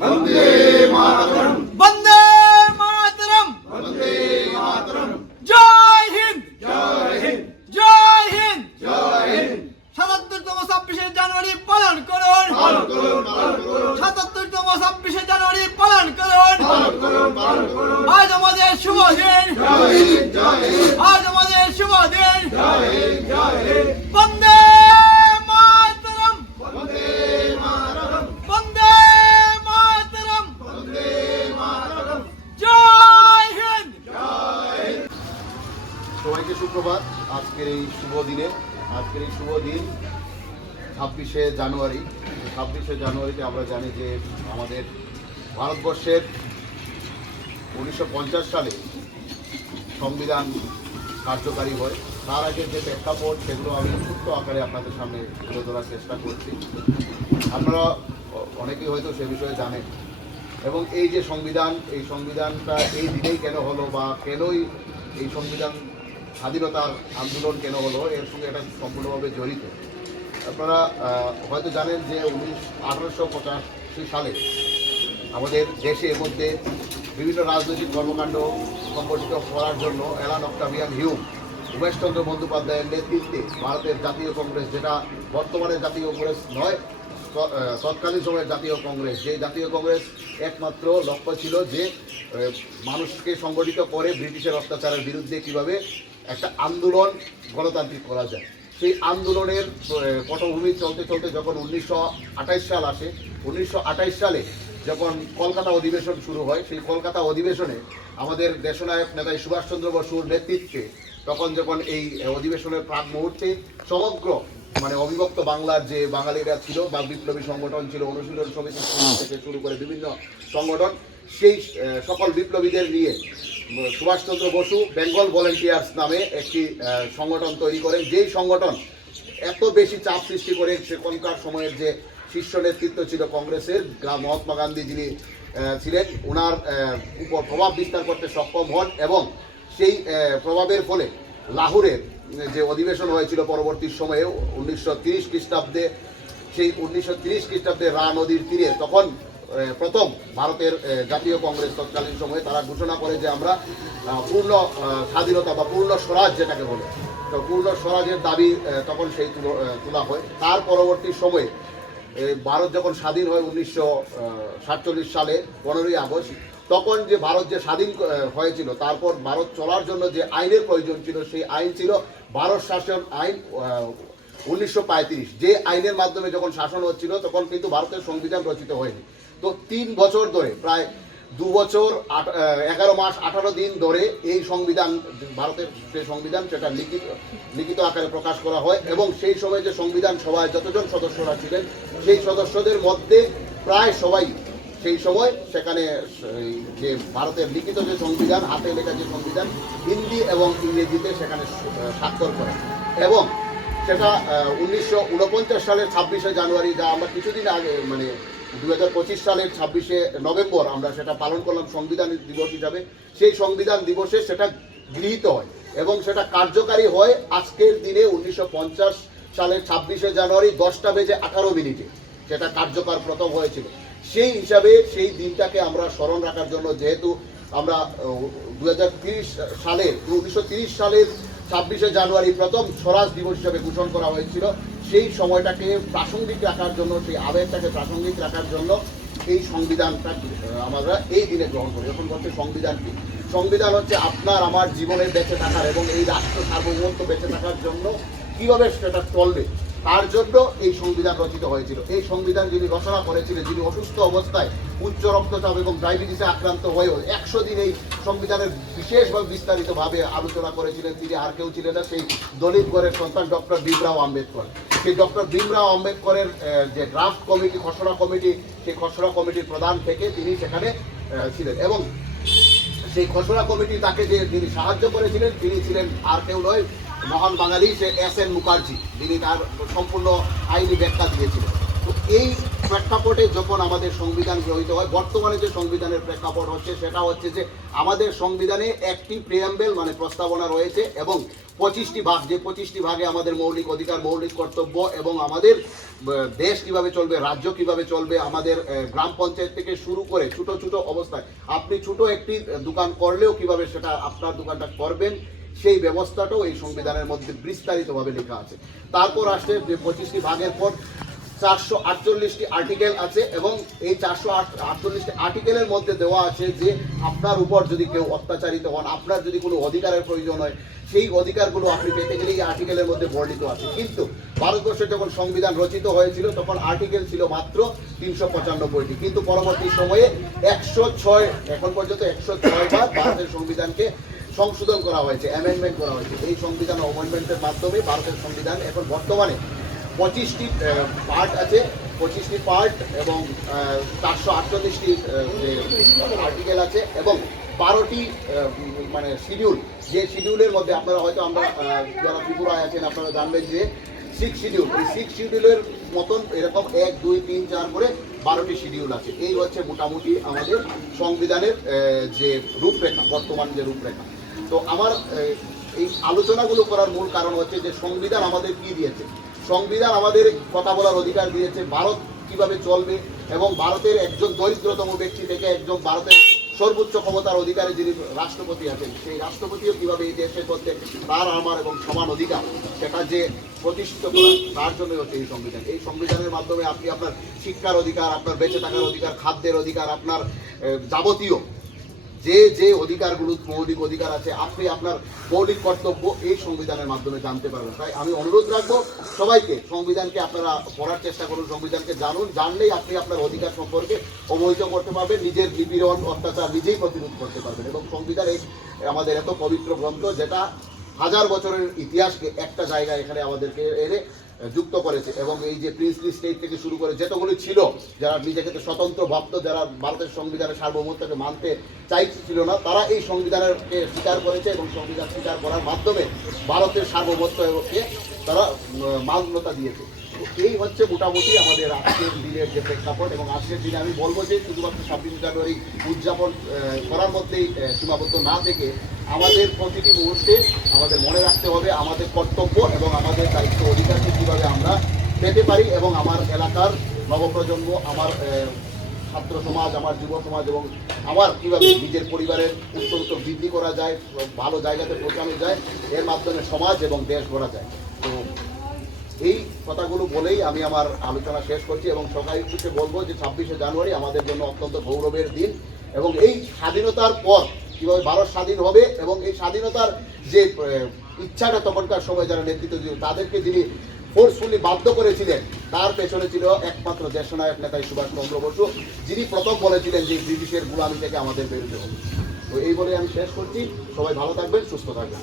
वंदे मातरम वंदे मातरम वंदे मातरम जय हिंद जय हिंद जय हिंद जय हिंद ৭৭তম ২৬শে জানুয়ারি পালন করুন पालन करो पालन करो ৭৭তম ২৬শে জানুয়ারি পালন করুন पालन करो पालन करो আজ আমাদের শুভ দিন जय हिंद जय हिंद আজ আমাদের শুভ দিন जय हिंद जय हिंद वंदे मातरम वंदे मातरम वंदे मातरम वंदे मातरम जय हिंद সবাইকে সুপ্রভাত। আজকের এই শুভ দিন 26শে জানুয়ারি। 26শে জানুয়ারিতে আমরা জানি যে আমাদের ভারতবর্ষের 1950 সালে সংবিধান কার্যকারী হয়। তার আগে যে প্রেক্ষাপট সেগুলো আমি ছোট্ট আকারে আপনাদের সামনে তুলে ধরার চেষ্টা করছি। আপনারা অনেকেই হয়তো সে বিষয়ে জানেন। এবং এই যে এই সংবিধানটা এই দিনেই কেন হলো বা কেনই এই সংবিধান স্বাধীনতার আন্দোলন কেন হলো, এর সঙ্গে এটা সম্পূর্ণভাবে জড়িত। আপনারা হয়তো জানেন যে 1885 সালে আমাদের দেশের মধ্যে বিভিন্ন রাজনৈতিক কর্মকাণ্ড সংগঠিত করার জন্য অ্যালান অক্টাভিয়ান হিউম, উমেশচন্দ্র বন্দ্যোপাধ্যায়ের নেতৃত্বে ভারতের জাতীয় কংগ্রেস, যেটা বর্তমানে জাতীয় কংগ্রেস নয়, তৎকালীন সময়ের জাতীয় কংগ্রেস, যে জাতীয় কংগ্রেস একমাত্র লক্ষ্য ছিল যে মানুষকে সংগঠিত করে ব্রিটিশের অত্যাচারের বিরুদ্ধে কিভাবে একটা আন্দোলন গণতান্ত্রিক করা যায়। সেই আন্দোলনের পটভূমি চলতে চলতে যখন 1928 সাল আসে, 1928 সালে যখন কলকাতা অধিবেশন শুরু হয়, সেই কলকাতা অধিবেশনে আমাদের দেশনায়ক নেতাজি সুভাষচন্দ্র বসুর নেতৃত্বে যখন এই অধিবেশনের প্রাক মুহূর্তে সমগ্র অবিভক্ত বাংলার যে বাঙালিরা ছিল বা বিপ্লবী সংগঠন ছিল, অনুশীলন সমিতি থেকে শুরু করে বিভিন্ন সংগঠন, সেই সকল বিপ্লবীদের নিয়ে সুভাষচন্দ্র বসু বেঙ্গল ভলেন্টিয়ার্স নামে একটি সংগঠন তৈরি করেন। যেই সংগঠন এত বেশি চাপ সৃষ্টি করে সেখানকার সময়ের যে শীর্ষ নেতৃত্ব ছিল কংগ্রেসের, মহাত্মা গান্ধী যিনি ছিলেন, ওনার উপর প্রভাব বিস্তার করতে সক্ষম হন। এবং সেই প্রভাবের ফলে লাহোরের যে অধিবেশন হয়েছিল পরবর্তী সময়ে 1930 খ্রিস্টাব্দে, সেই 1930 খ্রিস্টাব্দে রা নদীর তীরে তখন প্রথম ভারতের জাতীয় কংগ্রেস তৎকালীন সময়ে তারা ঘোষণা করে যে আমরা পূর্ণ স্বাধীনতা বা পূর্ণ স্বরাজ যেটাকে বলে, তো পূর্ণ স্বরাজের দাবি তখন সেই তোলা হয়। তার পরবর্তী সময়ে ভারত যখন স্বাধীন হয় 1947 সালে 15ই আগস্ট, তখন যে ভারত যে স্বাধীন হয়েছিল, তারপর ভারত চলার জন্য যে আইনের প্রয়োজন ছিল, সেই আইন ছিল ভারত শাসন আইন 1935। যে আইনের মাধ্যমে যখন শাসন হচ্ছিল তখন কিন্তু ভারতের সংবিধান রচিত হয়নি। তো 3 বছর ধরে, প্রায় 2 বছর 11 মাস 18 দিন ধরে এই সংবিধান, ভারতের যে সংবিধান, সেটা লিখিত আকারে প্রকাশ করা হয়। এবং সেই সময় যে সংবিধান সভায় যতজন সদস্যরা ছিলেন, সেই সদস্যদের মধ্যে প্রায় সবাই সেই সময় সেখানে যে ভারতের লিখিত যে সংবিধান, হাতে লেখা যে সংবিধান, হিন্দি এবং ইংরেজিতে সেখানে স্বাক্ষর করে। এবং সেটা 1949 সালের 26শে জানুয়ারি, যা আমরা কিছুদিন আগে 2025 সালের 26শে নভেম্বর আমরা সেটা পালন করলাম সংবিধান দিবস হিসাবে। সেই সংবিধান দিবসে সেটা গৃহীত হয় এবং সেটা কার্যকারী হয় আজকের দিনে 1950 সালের 26শে জানুয়ারি 10:18 সেটা কার্যকর প্রথম হয়েছিল। সেই হিসাবে সেই দিনটাকে আমরা স্মরণ রাখার জন্য, যেহেতু আমরা 1930 সালের 26শে জানুয়ারি প্রথম স্বরাজ দিবস হিসাবে ঘোষণা করা হয়েছিল, সেই সময়টাকে প্রাসঙ্গিক রাখার জন্য, সেই আবেগটাকে প্রাসঙ্গিক রাখার জন্য এই সংবিধানটা আমরা এই দিনে গ্রহণ করি। এখন বলছে সংবিধান কি? সংবিধান হচ্ছে আপনার আমার জীবনে বেঁচে থাকার এবং এই রাষ্ট্র সার্বভৌমত্ব বেঁচে থাকার জন্য কীভাবে সেটা চলবে, তার জন্য এই সংবিধান রচিত হয়েছিল। এই সংবিধান যিনি রচনা করেছিলেন, যিনি অসুস্থ অবস্থায় উচ্চ রক্তচাপ এবং ডায়াবেটিসে আক্রান্ত হয়েও 100 দিন এই সংবিধানের বিশেষভাবে বিস্তারিতভাবে আলোচনা করেছিলেন, তিনি আর কেউ ছিলেন না, সেই দলিত গড়ের সন্তান ডক্টর ভীমরাও আম্বেদকর। সেই ডক্টর ভীমরাও আম্বেদকরের যে ড্রাফট কমিটি, খসড়া কমিটি, সেই খসড়া কমিটির প্রধান থেকে তিনি সেখানে ছিলেন। এবং সেই খসড়া কমিটি তাকে যিনি সাহায্য করেছিলেন, তিনি ছিলেন আর কেউ নয়, মহান বাঙালি সে SN মুখার্জি, যিনি তার সম্পূর্ণ আইনি ব্যাখ্যা দিয়েছিলেন। তো এই প্রেক্ষাপটে যখন আমাদের সংবিধান গৃহীত হয়, বর্তমানে যে সংবিধানের প্রেক্ষাপট হচ্ছে সেটা হচ্ছে যে আমাদের সংবিধানে একটি প্রিয়াম্বেল মানে প্রস্তাবনা রয়েছে এবং 25টি ভাগ, যে 25টি ভাগে আমাদের মৌলিক অধিকার, মৌলিক কর্তব্য এবং আমাদের দেশ কিভাবে চলবে, রাজ্য কিভাবে চলবে, আমাদের গ্রাম পঞ্চায়েত থেকে শুরু করে ছোট ছোট অবস্থায় আপনি ছোট একটি দোকান করলেও কিভাবে সেটা আপনার দোকানটা করবেন সেই ব্যবস্থাটাও এই সংবিধানের মধ্যে বিস্তারিতভাবে লেখা আছে। তারপর আসছে যে 25টি ভাগের পর 448টি আর্টিকেল আছে এবং এই 448টি আর্টিকেলের মধ্যে দেওয়া আছে যে আপনার উপর যদি কেউ অত্যাচারিত হন, আপনার যদি কোনো অধিকারের প্রয়োজন হয়, সেই অধিকারগুলো আপনি পেতে গেলে এই আর্টিকেলের মধ্যে বর্ণিত আছে। কিন্তু ভারতবর্ষে যখন সংবিধান রচিত হয়েছিল তখন আর্টিকেল ছিল মাত্র 395টি, কিন্তু পরবর্তী সময়ে 106, এখন পর্যন্ত 106 বার ভারতের সংবিধানকে সংশোধন করা হয়েছে, অ্যামেন্ডমেন্ট করা হয়েছে। এই সংবিধান অ্যামেন্ডমেন্টের মাধ্যমে ভারতের সংবিধান এখন বর্তমানে 25টি পার্ট আছে, 25টি পার্ট এবং 448টি আর্টিকেল আছে এবং 12টি মানে শিডিউল, যে শিডিউলের মধ্যে আপনারা হয়তো আমরা যারা ত্রিপুরায় আছেন আপনারা জানবেন যে 6 শিডিউল, এই 6 শিডিউলের মতন এরকম 1, 2, 3, 4 করে 12টি শিডিউল আছে। এই হচ্ছে মোটামুটি আমাদের সংবিধানের যে রূপরেখা, বর্তমান যে রূপরেখা। তো আমার এই আলোচনাগুলো করার মূল কারণ হচ্ছে যে সংবিধান আমাদের কি দিয়েছে। সংবিধান আমাদের কথা বলার অধিকার দিয়েছে, ভারত কিভাবে চলবে এবং ভারতের একজন দরিদ্রতম ব্যক্তি থেকে একজন ভারতের সর্বোচ্চ ক্ষমতার অধিকারী যিনি রাষ্ট্রপতি আছেন, সেই রাষ্ট্রপতিও কিভাবে এই দেশের মধ্যে তার আমার এবং সমান অধিকার সেটা যে প্রতিষ্ঠিত করা, তার জন্য হচ্ছে এই সংবিধান। এই সংবিধানের মাধ্যমে আপনি আপনার শিক্ষার অধিকার, আপনার বেঁচে থাকার অধিকার, খাদ্যের অধিকার, আপনার যাবতীয় যে অধিকারগুলো মৌলিক অধিকার আছে, আপনি আপনার মৌলিক কর্তব্য এই সংবিধানের মাধ্যমে জানতে পারবেন। তাই আমি অনুরোধ রাখবো সবাইকে, সংবিধানকে আপনারা পড়ার চেষ্টা করুন, সংবিধানকে জানুন, জানলেই আপনি আপনার অধিকার সম্পর্কে অবহিত করতে পারবেন, নিজের নিপীড়ন অত্যাচার নিজেই প্রতিরোধ করতে পারবেন। এবং সংবিধান এই আমাদের এত পবিত্র গ্রন্থ যেটা হাজার বছরের ইতিহাসকে একটা জায়গায় এখানে আমাদেরকে এনে যুক্ত করেছে এবং এই যে প্রিন্সলি স্টেট থেকে শুরু করে যতগুলো ছিল যারা নিজেকে স্বতন্ত্র ভাবত, যারা ভারতের সংবিধানের সার্বভৌমত্বকে মানতে চাইছিল না, তারা এই সংবিধানকে স্বীকার করেছে এবং সংবিধান স্বীকার করার মাধ্যমে ভারতের সার্বভৌমত্বকে তারা মান্যতা দিয়েছে। এই হচ্ছে মোটামুটি আমাদের আজকের দিনের যে প্রেক্ষাপট। এবং আজকের দিনে আমি বলবো যে শুধুমাত্র 26 জানুয়ারি উদযাপন করার মধ্যেই সীমাবদ্ধ না থেকে আমাদের প্রতিটি মুহূর্তে আমাদের মনে রাখতে হবে আমাদের কর্তব্য এবং আমাদের দায়িত্ব অধিকারকে কীভাবে আমরা পেতে পারি এবং আমার এলাকার নবপ্রজন্ম, আমার ছাত্র সমাজ, আমার যুব সমাজ এবং আমার কীভাবে নিজের পরিবারের উত্তরোত্তর বৃদ্ধি করা যায়, ভালো জায়গাতে পৌঁছানো যায়, এর মাধ্যমে সমাজ এবং দেশ গড়া যায়। তো এই কথাগুলো বলেই আমি আমার আলোচনা শেষ করছি এবং সবাইকে বলবো যে 26শে জানুয়ারি আমাদের জন্য অত্যন্ত গৌরবের দিন এবং এই স্বাধীনতার পর কীভাবে ভারত স্বাধীন হবে এবং এই স্বাধীনতার যে ইচ্ছাটা তখনকার সময় যারা নেতৃত্ব দিল তাদেরকে যিনি ফোর্সফুলি বাধ্য করেছিলেন, তার পেছনে ছিল একমাত্র দেশনায়ক নেতাই সুভাষচন্দ্র বসু, যিনি প্রথম বলেছিলেন যে ব্রিটিশের গোলামি থেকে আমাদের বেরোতে হবে। তো এই বলে আমি শেষ করছি। সবাই ভালো থাকবেন, সুস্থ থাকবেন।